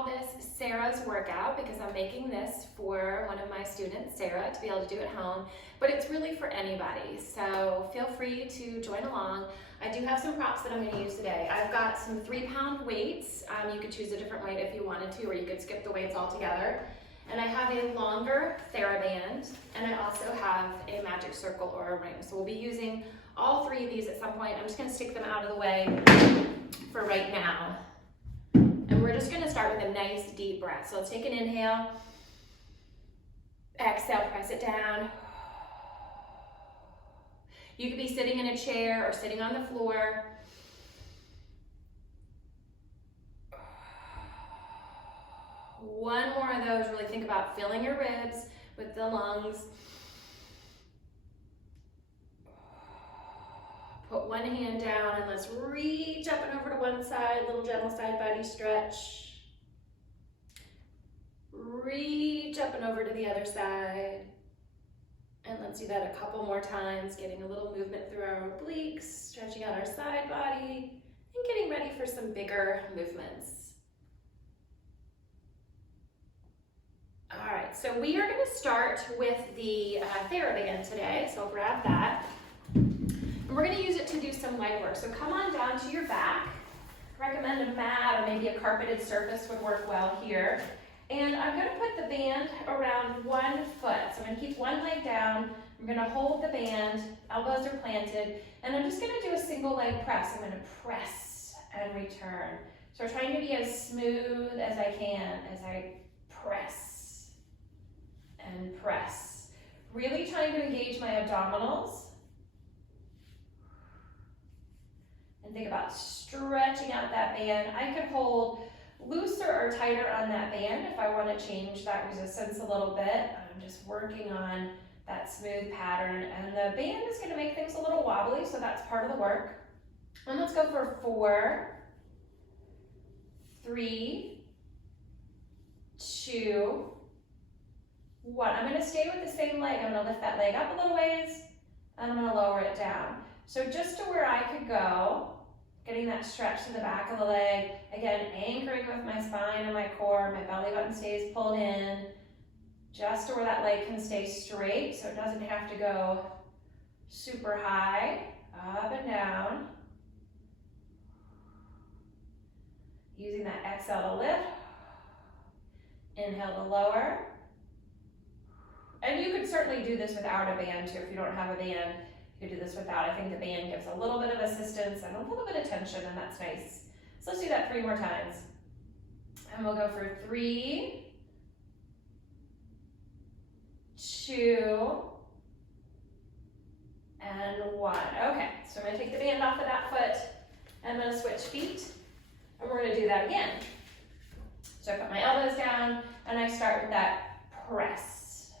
call this Sarah's workout because I'm making this for one of my students, Sarah, to be able to do at home, but it's really for anybody. So feel free to join along. I do have some props that I'm going to use today. I've got some 3-pound weights. You could choose a different weight if you wanted to, or you could skip the weights altogether. And I have a longer TheraBand, and I also have a magic circle or a ring. So we'll be using all 3 of these at some point. I'm just going to stick them out of the way for right now. And we're just going to start with a nice deep breath. So let's take an inhale, exhale, press it down. You could be sitting in a chair or sitting on the floor. One more of those. Really think about filling your ribs with the lungs. Put one hand down and let's reach up and over to one side, little gentle side body stretch. Reach up and over to the other side. And let's do that a couple more times, getting a little movement through our obliques, stretching out our side body, and getting ready for some bigger movements. All right, so we are going to start with the TheraBand today, so I'll grab that. And we're going to use it to do some leg work. So come on down to your back. I recommend a mat or maybe a carpeted surface would work well here. And I'm going to put the band around one foot. So I'm going to keep one leg down. I'm going to hold the band, elbows are planted, and I'm just going to do a single leg press. I'm going to press and return. So we're trying to be as smooth as I can as I press and press. Really trying to engage my abdominals. And think about stretching out that band. I could hold looser or tighter on that band if I want to change that resistance a little bit. I'm just working on that smooth pattern, and the band is going to make things a little wobbly, so that's part of the work. And let's go for 4, 3, 2, 1. I'm going to stay with the same leg. I'm going to lift that leg up a little ways, and I'm going to lower it down. So just to where I could go, getting that stretch to the back of the leg. Again, anchoring with my spine and my core. My belly button stays pulled in. Just to where that leg can stay straight, so it doesn't have to go super high. Up and down. Using that exhale to lift. Inhale to lower. And you could certainly do this without a band too. If you don't have a band, you could do this without. I think the band gives a little bit of assistance and a little bit of tension, and that's nice. So let's do that 3 more times. And we'll go for 3, 2, and 1. Okay, so I'm going to take the band off of that foot, and I'm going to switch feet, and we're going to do that again. So I put my elbows down, and I start with that press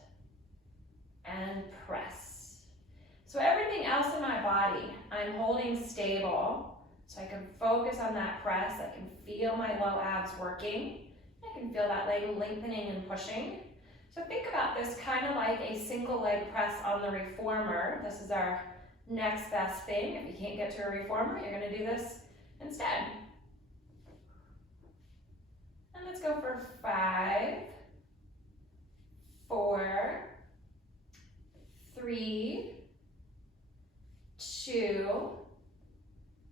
and press. So everything else in my body, I'm holding stable, so I can focus on that press. I can feel my low abs working. I can feel that leg lengthening and pushing. So think about this kind of like a single leg press on the reformer. This is our next best thing. If you can't get to a reformer, you're going to do this instead. And let's go for 5, 4, 3, 2,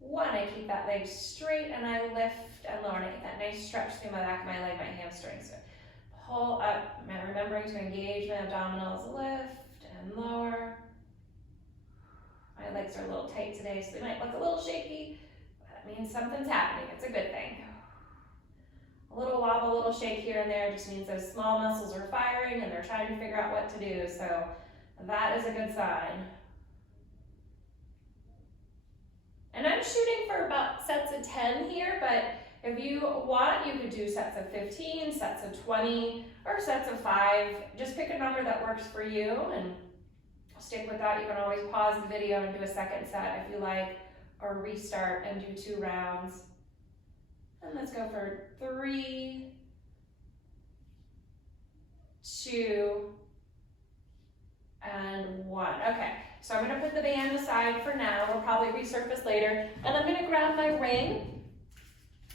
1. I keep that leg straight and I lift and lower, and I get that nice stretch through my back of my leg, my hamstrings. So pull up, remembering to engage my abdominals, lift and lower. My legs are a little tight today, so they might look a little shaky, but that means something's happening. It's a good thing. A little wobble, a little shake here and there just means those small muscles are firing and they're trying to figure out what to do, so that is a good sign. And I'm shooting for about sets of 10 here, but if you want, you could do sets of 15, sets of 20, or sets of 5. Just pick a number that works for you and stick with that. You can always pause the video and do a second set if you like, or restart and do 2 rounds. And let's go for 3, 2, and 1. Okay, so I'm going to put the band aside for now. We'll probably resurface later. And I'm going to grab my ring,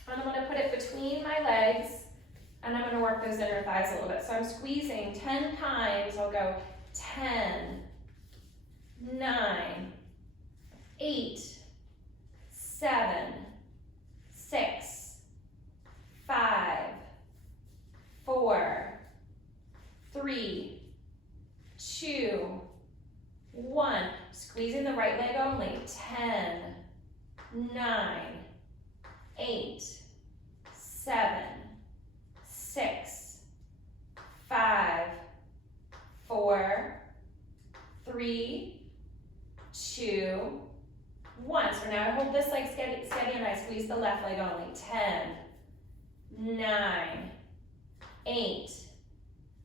and I'm going to put it between my legs And I'm gonna work those inner thighs a little bit. So I'm squeezing 10 times. I'll go 10, 9, 8, 7, 6, 5, 4, 3, 2, 1. Squeezing the right leg only. 10, 9, 8, 7, 6, 5, 4, 3, 2, 1. So now I hold this leg steady and I squeeze the left leg only. 10, 9, 8,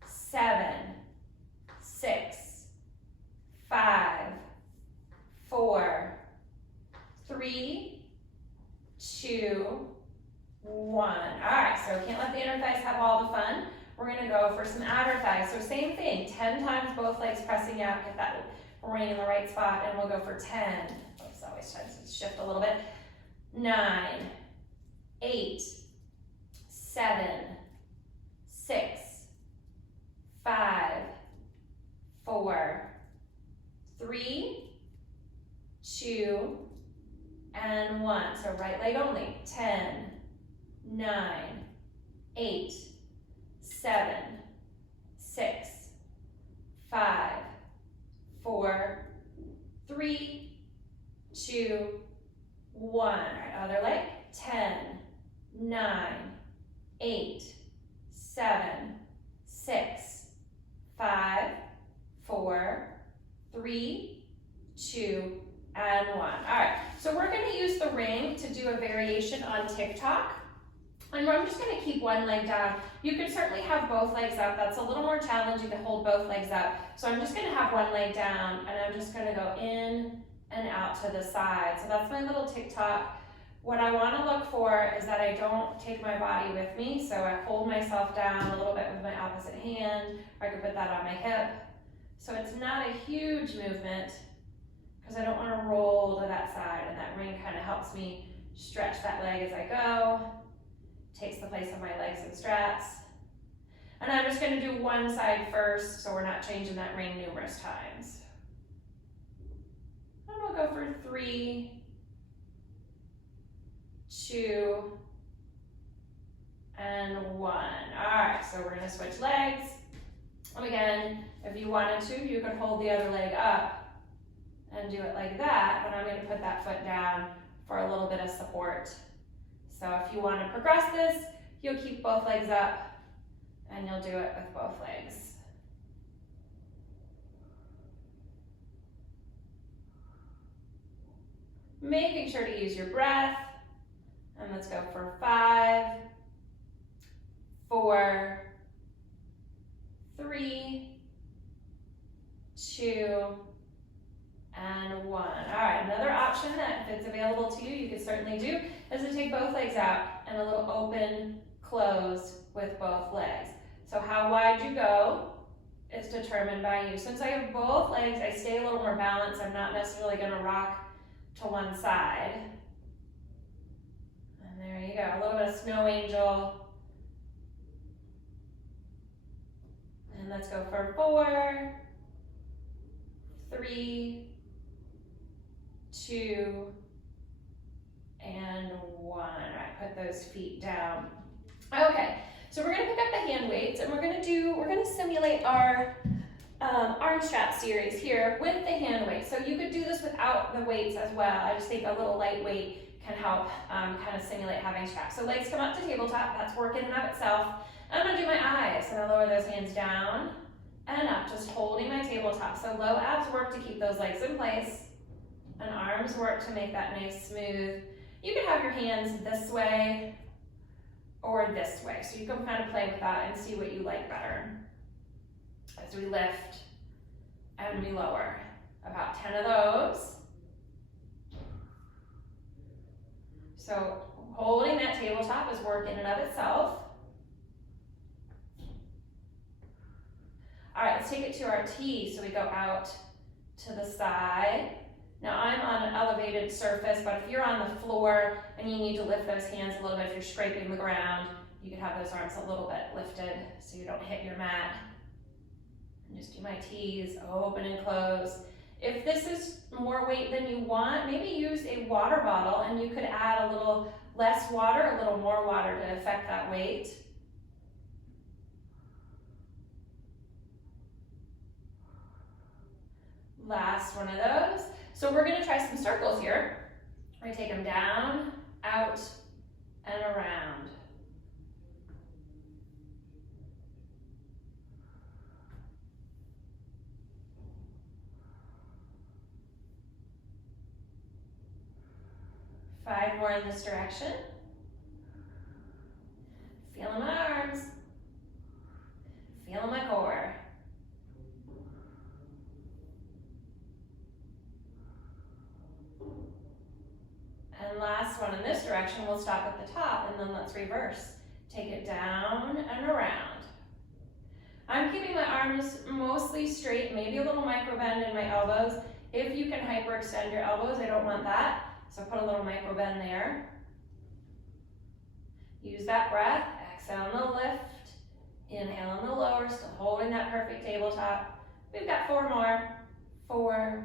7, 6, 5, 4, 3, 2, 1. All right, so can't let the inner thighs have all the fun. We're gonna go for some outer thighs. So same thing, 10 times both legs pressing out, get that ring in the right spot, and we'll go for 10. Oops, always tries to shift a little bit. 9, 8, 7, 6, 5, 4, 3, 2, and 1. So right leg only. 10, 9, 8, 7, 6, 5, 4, 3, 2, 1. All right, other leg. 10, 9, 8, 7, 6, 5, 4, 3, 2, and 1. All right, so we're going to use the ring to do a variation on TikTok. And I'm just going to keep one leg down. You can certainly have both legs up. That's a little more challenging to hold both legs up. So I'm just going to have one leg down, and I'm just going to go in and out to the side. So that's my little TikTok. What I want to look for is that I don't take my body with me. So I hold myself down a little bit with my opposite hand, or I could put that on my hip. So it's not a huge movement because I don't want to roll to that side, and that ring kind of helps me stretch that leg as I go. Takes the place of my legs and straps. And I'm just going to do one side first so we're not changing that ring numerous times. And we'll go for 3, 2, and 1. All right, so we're going to switch legs. And again, if you wanted to, you could hold the other leg up and do it like that, but I'm going to put that foot down for a little bit of support. So if you want to progress this, you'll keep both legs up and you'll do it with both legs. Making sure to use your breath. And let's go for 5, 4, 3, 2, and 1. All right, another option that if it's available to you, you could certainly do, is to take both legs out and a little open close with both legs. So how wide you go is determined by you. Since I have both legs, I stay a little more balanced. I'm not necessarily gonna rock to one side. And there you go, a little bit of snow angel. And let's go for 4, 3, 2, and 1. All right, put those feet down. Okay, so we're gonna pick up the hand weights and we're gonna simulate our arm strap series here with the hand weights. So you could do this without the weights as well. I just think a little lightweight can help kind of simulate having straps. So legs come up to tabletop, that's work in and of itself. I'm gonna do my eyes, and I lower those hands down and up, just holding my tabletop. So low abs work to keep those legs in place, and arms work to make that nice smooth. You can have your hands this way or this way, so you can kind of play with that and see what you like better. As we lift and we lower, about 10 of those. So holding that tabletop is work in and of itself. All right, let's take it to our T. So we go out to the side, Now I'm on an elevated surface, but if you're on the floor and you need to lift those hands a little bit, if you're scraping the ground, you can have those arms a little bit lifted so you don't hit your mat. And just do my T's, open and close. If this is more weight than you want, maybe use a water bottle and you could add a little less water, a little more water to affect that weight. Last one of those. So we're gonna try some circles here. We're gonna take them down, out, and around. Five more in this direction. Feeling my arms. Feeling my core. And last one in this direction, we'll stop at the top and then let's reverse. Take it down and around. I'm keeping my arms mostly straight, maybe a little micro bend in my elbows. If you can hyperextend your elbows, I don't want that. So put a little micro bend there. Use that breath, exhale on the lift, inhale on the lower, still holding that perfect tabletop. We've got four more. 4,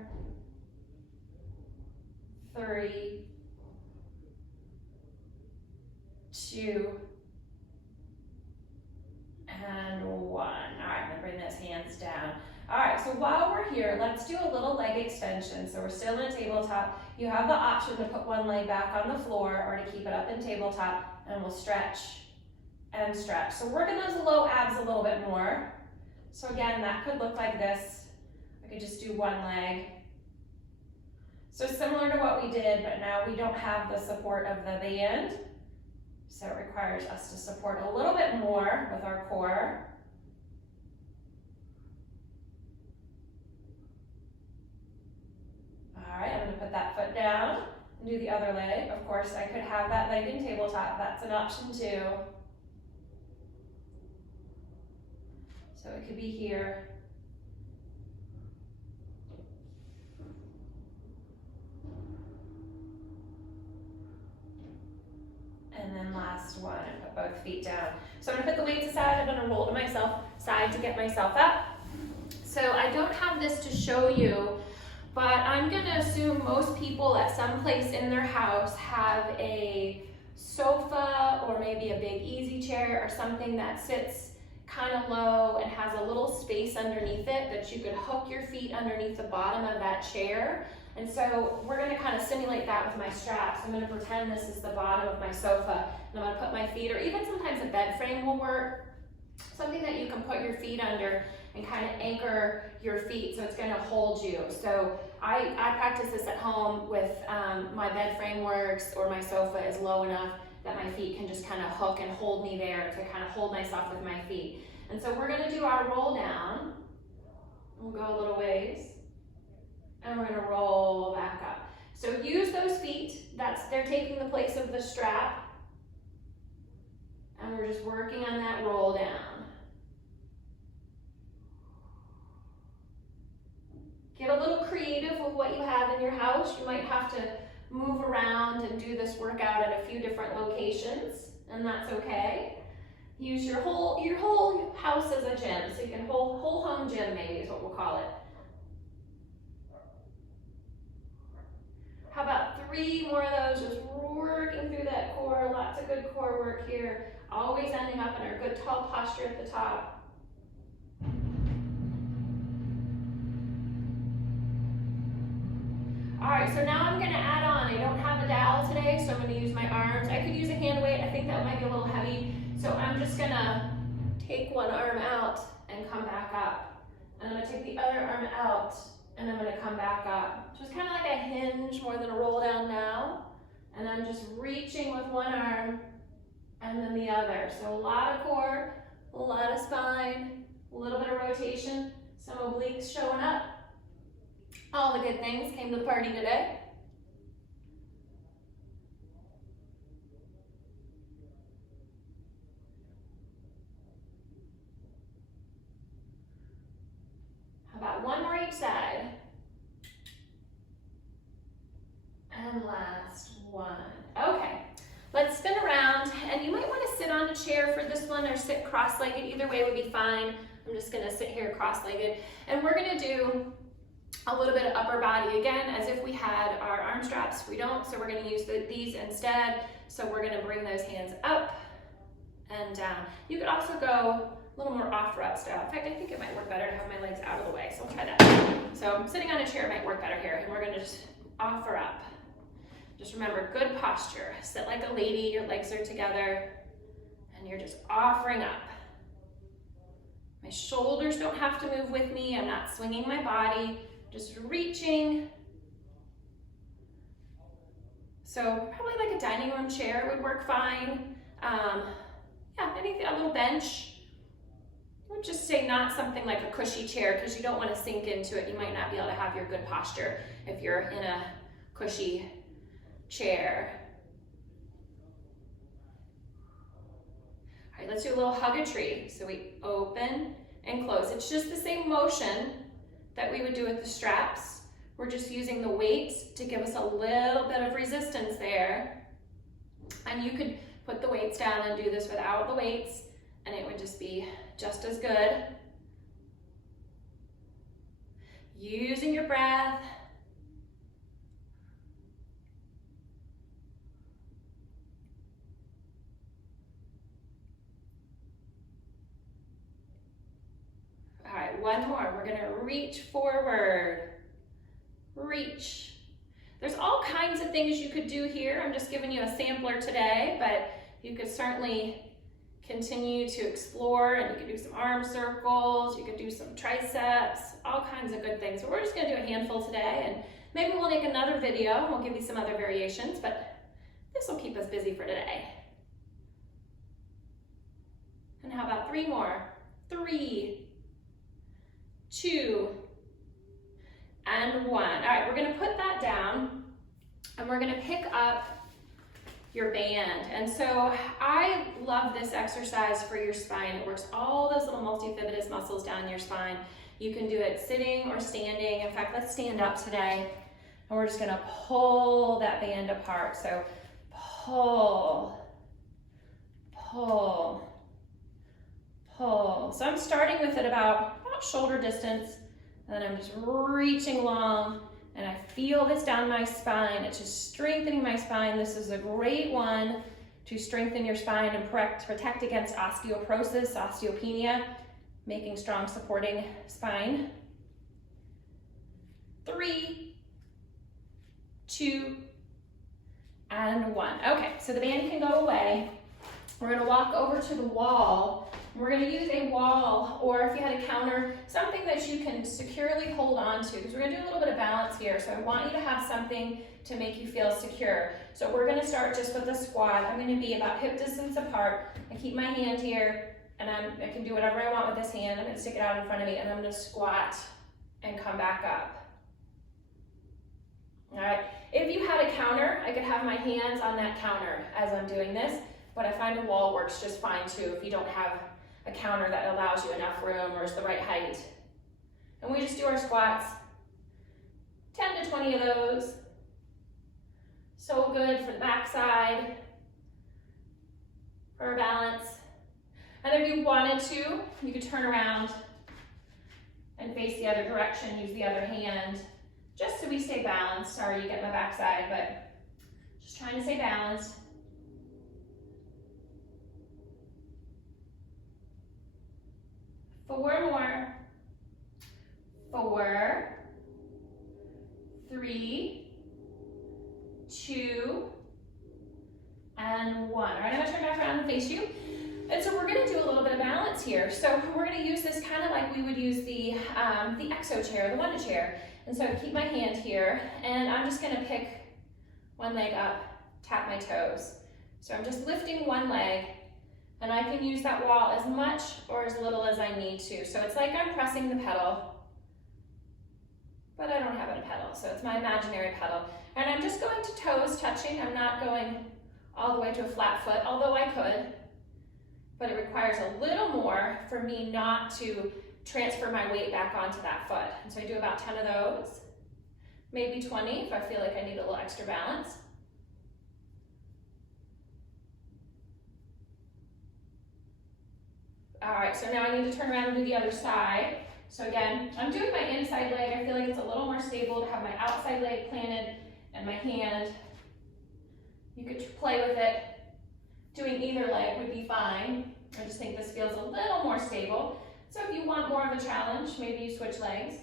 3, 2, and 1. All right, I'm gonna bring those hands down. All right, so while we're here, let's do a little leg extension. So we're still in a tabletop. You have the option to put one leg back on the floor or to keep it up in tabletop, and we'll stretch and stretch. So working those low abs a little bit more. So again, that could look like this. I could just do one leg. So similar to what we did, but now we don't have the support of the band. So it requires us to support a little bit more with our core. All right, I'm gonna put that foot down and do the other leg. Of course, I could have that leg in tabletop. That's an option too. So it could be here. And then last one, I put both feet down. So I'm gonna put the weights aside. I'm gonna roll to myself side to get myself up. So I don't have this to show you, but I'm gonna assume most people at some place in their house have a sofa or maybe a big easy chair or something that sits kind of low and has a little space underneath it that you could hook your feet underneath the bottom of that chair. And so we're gonna kind of simulate that with my straps. I'm gonna pretend this is the bottom of my sofa, and I'm gonna put my feet, or even sometimes a bed frame will work, something that you can put your feet under and kind of anchor your feet so it's gonna hold you. So I practice this at home with my bed frame works, or my sofa is low enough that my feet can just kind of hook and hold me there to kind of hold myself with my feet. And so we're gonna do our roll down. We'll go a little ways. And we're gonna roll back up. So use those feet, they're taking the place of the strap. And we're just working on that roll down. Get a little creative with what you have in your house. You might have to move around and do this workout at a few different locations, and that's okay. Use your whole house as a gym, so you can whole home gym maybe is what we'll call it. How about 3 more of those, just working through that core, lots of good core work here, always ending up in our good tall posture at the top. All right, so now I'm gonna add on, I don't have a dowel today, so I'm gonna use my arms. I could use a hand weight, I think that might be a little heavy, so I'm just gonna take one arm out and come back up. And I'm gonna take the other arm out, and I'm gonna come back up. So it's kind of like a hinge more than a roll down now. And I'm just reaching with one arm and then the other. So a lot of core, a lot of spine, a little bit of rotation, some obliques showing up. All the good things came to the party today. How about one more each side? a chair for this one or sit cross-legged. Either way would be fine. I'm just gonna sit here cross-legged. And we're gonna do a little bit of upper body again, as if we had our arm straps. We don't, so we're gonna use these instead. So we're gonna bring those hands up and down. You could also go a little more off-route style. In fact, I think it might work better to have my legs out of the way, so I'll try that. So sitting on a chair might work better here, and we're gonna just offer up. Just remember, good posture. Sit like a lady, your legs are together, and you're just offering up. My shoulders don't have to move with me. I'm not swinging my body, just reaching. So probably like a dining room chair would work fine. Yeah, anything, a little bench. I would just say not something like a cushy chair, because you don't want to sink into it. You might not be able to have your good posture if you're in a cushy chair. All right, let's do a little hug a tree. So we open and close. It's just the same motion that we would do with the straps. We're just using the weights to give us a little bit of resistance there. And you could put the weights down and do this without the weights, and it would just be just as good. Using your breath. All right, one more. We're gonna reach forward. Reach. There's all kinds of things you could do here. I'm just giving you a sampler today, but you could certainly continue to explore, and you could do some arm circles, you could do some triceps, all kinds of good things. So we're just gonna do a handful today, and maybe we'll make another video and we'll give you some other variations, but this will keep us busy for today. And how about 3 more? 3, 2, and 1. All right, we're gonna put that down and we're gonna pick up your band. And so I love this exercise for your spine. It works all those little multifibulous muscles down your spine. You can do it sitting or standing. In fact, let's stand up today, and we're just gonna pull that band apart. So pull, pull, pull. So I'm starting with it about shoulder distance, and then I'm just reaching long, and I feel this down my spine. It's just strengthening my spine. This is a great one to strengthen your spine and protect against osteoporosis, osteopenia, making strong supporting spine. 3, 2, and 1. Okay, so the band can go away. We're gonna walk over to the wall. We're gonna use a wall, or if you had a counter, something that you can securely hold on to, because we're gonna do a little bit of balance here. So I want you to have something to make you feel secure. So we're gonna start just with a squat. I'm gonna be about hip distance apart. I keep my hand here, and I can do whatever I want with this hand. I'm gonna stick it out in front of me, and I'm gonna squat and come back up. All right, if you had a counter, I could have my hands on that counter as I'm doing this, but I find a wall works just fine too if you don't have a counter that allows you enough room or is the right height. And we just do our squats, 10 to 20 of those. So good for the backside, for our balance. And if you wanted to, you could turn around and face the other direction, use the other hand, just so we stay balanced. Sorry you get my backside, but just trying to stay balanced. Four more. 4, 3, 2, and 1. All right, I'm gonna turn back around and face you. And so we're gonna do a little bit of balance here. So we're gonna use this kind of like we would use the exo chair, the Wanda chair. And so I keep my hand here, and I'm just gonna pick one leg up, tap my toes. So I'm just lifting one leg, and I can use that wall as much or as little as I need to. So it's like I'm pressing the pedal, but I don't have a pedal, so it's my imaginary pedal. And I'm just going to toes touching. I'm not going all the way to a flat foot, although I could, but it requires a little more for me not to transfer my weight back onto that foot. And so I do about 10 of those, maybe 20 if I feel like I need a little extra balance. All right, so now I need to turn around and do the other side. So again, I'm doing my inside leg. I feel like it's a little more stable to have my outside leg planted and my hand. You could play with it. Doing either leg would be fine. I just think this feels a little more stable. So if you want more of a challenge, maybe you switch legs.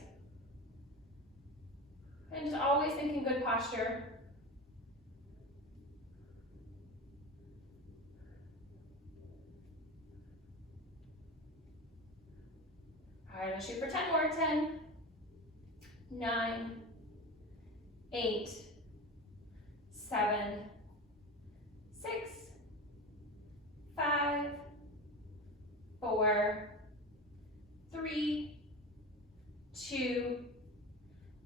And just always thinking good posture. All right, I'll shoot for 10 more. 10, 9, 8, 7, 6, 5, 4, 3, 2,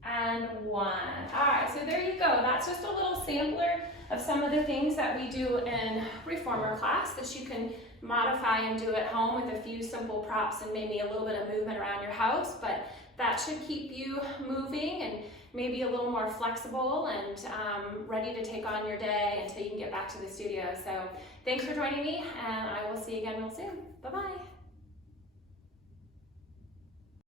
and 1. All right, so there you go. That's just a little sampler of some of the things that we do in reformer class that you can modify and do at home with a few simple props and maybe a little bit of movement around your house, but that should keep you moving and maybe a little more flexible and ready to take on your day until you can get back to the studio. So thanks for joining me, and I will see you again real soon. Bye-bye.